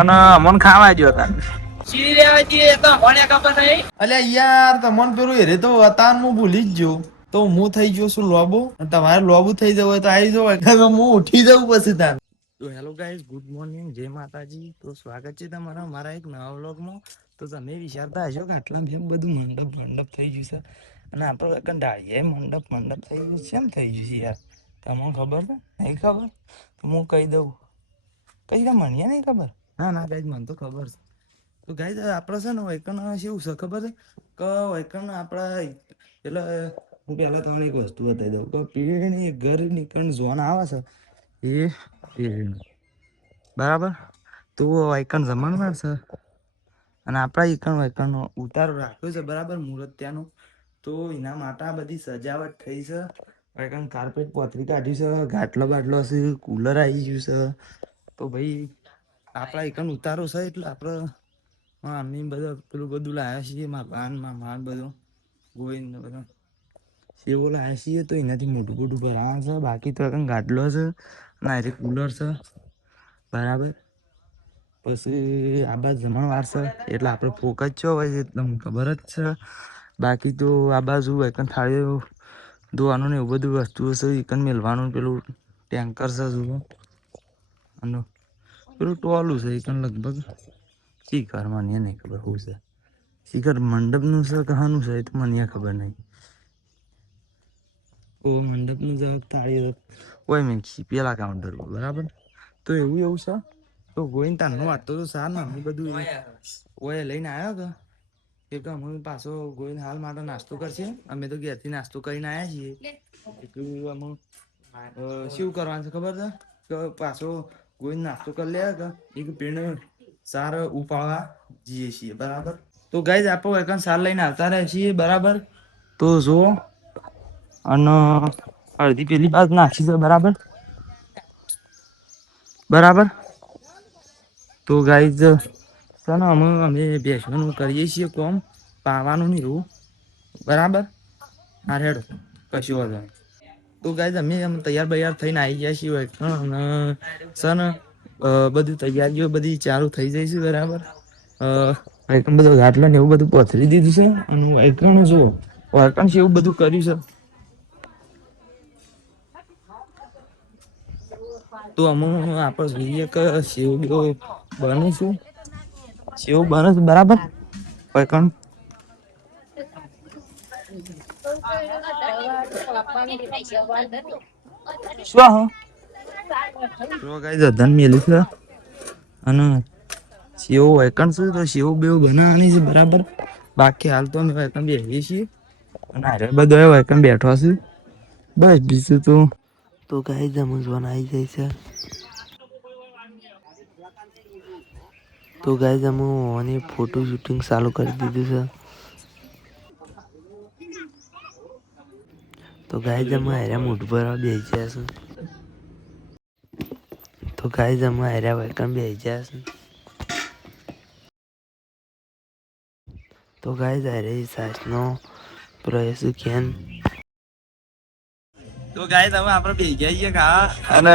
અને મન ખાવા જો હતા શી રેવા જઈએ તો મને ખબર નહીં. અલ્યા યાર તમને પેલું હેરે તો હતા હું ભૂલી જ ગયો. તો હું થઈ ગયો છું લોબો. તમારે લોબુ થઈ જવું હોય તો આવી જવાય. હું ઉઠી જવું પછી તાર. તો હેલો ગાઈઝ, ગુડ મોર્નિંગ, જય માતાજી. તો સ્વાગત છે તમારા મારા એક નવા વ્લોગમાં. તો તમે વિચારતા હશો કે આટલા જેમ બધું મંડપ થઈ ગયું છે અને આપણે કંટાળીએ મંડપ થઈ ગયું કેમ થઈ ગયું છે યાર? તમને ખબર છે? નહીં ખબર તો હું કહી દઉં. કઈ મને નહીં ખબર. ના ગાઈઝ, મને તો ખબર છે. તો ગાઈઝ આપણે છે ને વૈકણ શું છે ખબર છે કે વૈકણ આપણા એટલે હું પહેલા તમને એક વસ્તુ બતાવી દઉં કે પીણી ઘર નીકળ ઝોન આવે છે એ પીણી બરાબર. તો વાયકણ જમણવાર છે અને આપણા વાયકણ ઉતારો રાખ્યો છે બરાબર મુહૂર્ત ત્યાંનું. તો એના માટે આ બધી સજાવટ થઈ છે. વાયકણ કાર્પેટ પોતરી કાઢ્યું છે, ગાટલો બાટલો છે, કુલર આવી ગયું છે. તો ભાઈ આપણા એકણ ઉતારો છે એટલે આપણે અમ્મી બધા પેલું બધું લાવ્યા છીએ માન બધું ગોવિંદ બધા સેવો લાવ્યા છીએ. તો એનાથી મોટું ભરાવા છે. બાકી તો ગાટલો છે ના કુલર છે બરાબર. પછી આ બાજુ જમણવાર છે એટલે આપણે ફોકસ છો હોય તમને ખબર જ છે. બાકી તો આ બાજુ એકન થાળીઓ ધોવાનું ને એવું બધું વસ્તુઓ છે. એકન મેલવાનું પેલું ટેન્કર છે જુઓ અને પેલું ટોલું છે એકન લગભગ શી કર મને નહીં ખબર શું છે. શીખર મંડપનું છે કહાનું છે એ તો મને ખબર નહીં. ઓ મંડપનું જવાબ થાળી હોય મેં પેલા કાઉન્ટર પર બરાબર. તો એવું છે. તો ગોઈને તારનો વાંચતો તો સાર ને અમે બધું ઓય લઈને આવ્યો કે અમે પાછો ગોઈને હાલ માટે નાસ્તો કરશે. અમે તો ઘેરથી નાસ્તો કરીને આવ્યા છીએ. એટલું અમે શું કરવાનું છે ખબર છે કે પાછો ગોઈને નાસ્તો કરી લે કે એક પીણ સાર ઉપાડવા જઈએ છીએ બરાબર. તો ગાઈઝ આપો એક સાર લઈને આવતા રહે છીએ બરાબર. તો જો અને અડધી પેલી બાદ નાખી છે બરાબર બરાબર. તો ગાઈઝ ચાલો અમે બેસવાનું કરીએ છીએ કોમ પાવાનું નહીં એવું બરાબર. હા રેડો કશું વાંધો નહીં. તો ગાઈઝ અમે તૈયાર બૈયાર થઈને આવી ગયા છીએ સર બધું તૈયારીઓ બધી ચાલુ થઈ જાય છે બરાબર. બધો ઘાટલા ને એવું બધું પથરી દીધું છે અને વાયકણ જો વાયકણ છે એવું બધું કર્યું છે. તો અમુક આપણે જોઈએ કે સેવ બનું છું સેવ બને છે બરાબર. વાયકણ ધન મેલું છે અને સેવ વાયકણ છે તો સેવ બેવ બનાવવાની છે બરાબર. બાકી હાલ તો અમે વાયકણ બેસીએ છીએ અને બધો વાયકણ બેઠો છે બસ બીજું તો ગાઈઝ જમવાનું આવી જાય છે. તો ગાઈઝ અમે ફોટો શૂટિંગ ચાલુ કરી દીધું છે. તો ગાઈઝ અમે હાર્યા મોઢું ભરવા બેસી ગયા છે. તો ગાઈઝ અમે હાર્યા વાયકણ બેસી ગયા છે. તો ગાઈઝ હારે સાસનો પ્રયાસ કેન. તો ગાઈઝ અમે આપણે બેસી ગયા છીએ ખાવા અને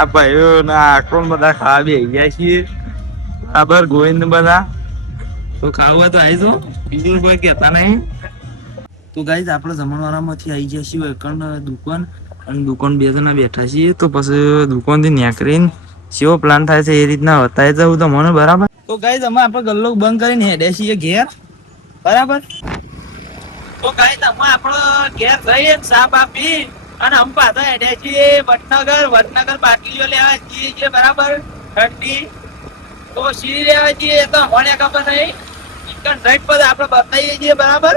આ ભાઈઓ ના આક્રોન બધા ખાવા બેસી ગયા છીએ બરાબર. ગોવિંદ બધા તો ખાવું હોય તો આવી જાઓ બીજું કોઈ કહેતા નહીં. તો ગાઈઝ આપણે જમણવારામાંથી આવી ગયા છીએ એકણ દુકાન અને દુકાન બે જણા બેઠા છીએ. તો પછી દુકાનથી નીકળીને કેવો પ્લાન થાય છે એ રીતના બતાવી જવું તમને બરાબર. તો ગાઈઝ અમે આપણે ગલ્લો બંધ કરીને હેડ્યા છીએ ઘેર બરાબર. તો ગાઈઝ અમે આપણો ઘેર જઈએ સાપ આપી અને અમે પાછા હેડ્યા છીએ વડનગર બાટલીઓ લેવા જઈએ બરાબર ઠંડી. તો શી લેવા જઈએ એ તો મને ખબર નહીં. ચિકન રાઈટ પર આપણે બતાવીએ છીએ બરાબર.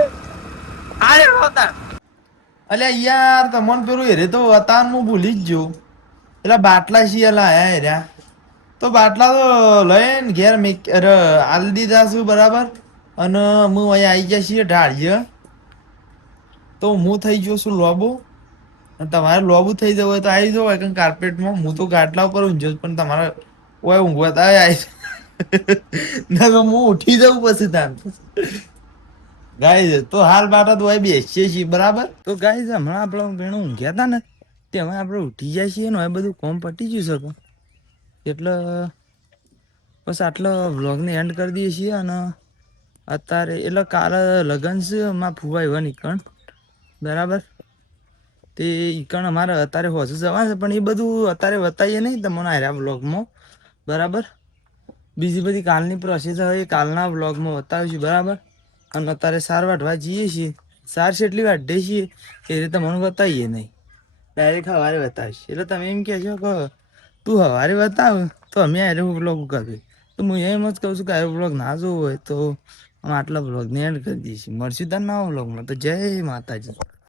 અલ્યા યાર તમને પેલું હેરે તો હતા હું ભૂલી જ ગયો. એટલે બાટલા છીએ લાયા હેર્યા તો બાટલા તો લઈને ઘેર આલ દીધા છું બરાબર. અને હું અહીંયા આવી ગયા છીએ ઢાળીએ. તો હું થઈ ગયો છું લોબો. તમારે લોબુ થઈ જવું હોય તો આવી જાવ કારણ કાર્પેટમાં. હું તો ગાટલા ઉપર ઊંઘ્યો પણ તમારે ઓય ઊંઘવા તો ના તો હું ઉઠી જવું પછી તાર ગાઈઝ. તો હાલ બાટા તો બેસીએ છીએ બરાબર. તો ગાઈઝ હમણાં આપણે ભેણું ઊંઘ્યા હતા ને તેમાં આપણે ઉઠી જાય છીએ ને બધું કોમ પટી ગયું છે એટલે બસ આટલો વ્લોગને એન્ડ કરી દઈએ છીએ. અને અત્યારે એટલે કાલે લગન છે માં ફુવા એવા નીકળ બરાબર. તે ઈકણ અમારે અત્યારે હોજુ જવા પણ એ બધું અત્યારે બતાવીએ નહી તમને આર્યા બ્લોગમાં બરાબર. બીજી બધી કાલની પ્રોસેસ હવે કાલના બ્લોગમાં બતાવીશું બરાબર. અને અત્યારે સાર વાઢવા જઈએ છીએ. સાર છેટલી વાઢે છીએ એ રીતે મને બતાવીએ નહી ડાયરેક્ટ હવારે બતાવીશ. એટલે તમે એમ કહેશો કે તું હવારે બતાવ તો અમે આરે બ્લોગ કરી તો હું એમ જ કહું છું કે આ બ્લોગ ના જોવો હોય તો આટલા બ્લોગને એન્ડ કરી દઈશું. મળશું તાર નવા બ્લોગમાં. તો જય માતાજી.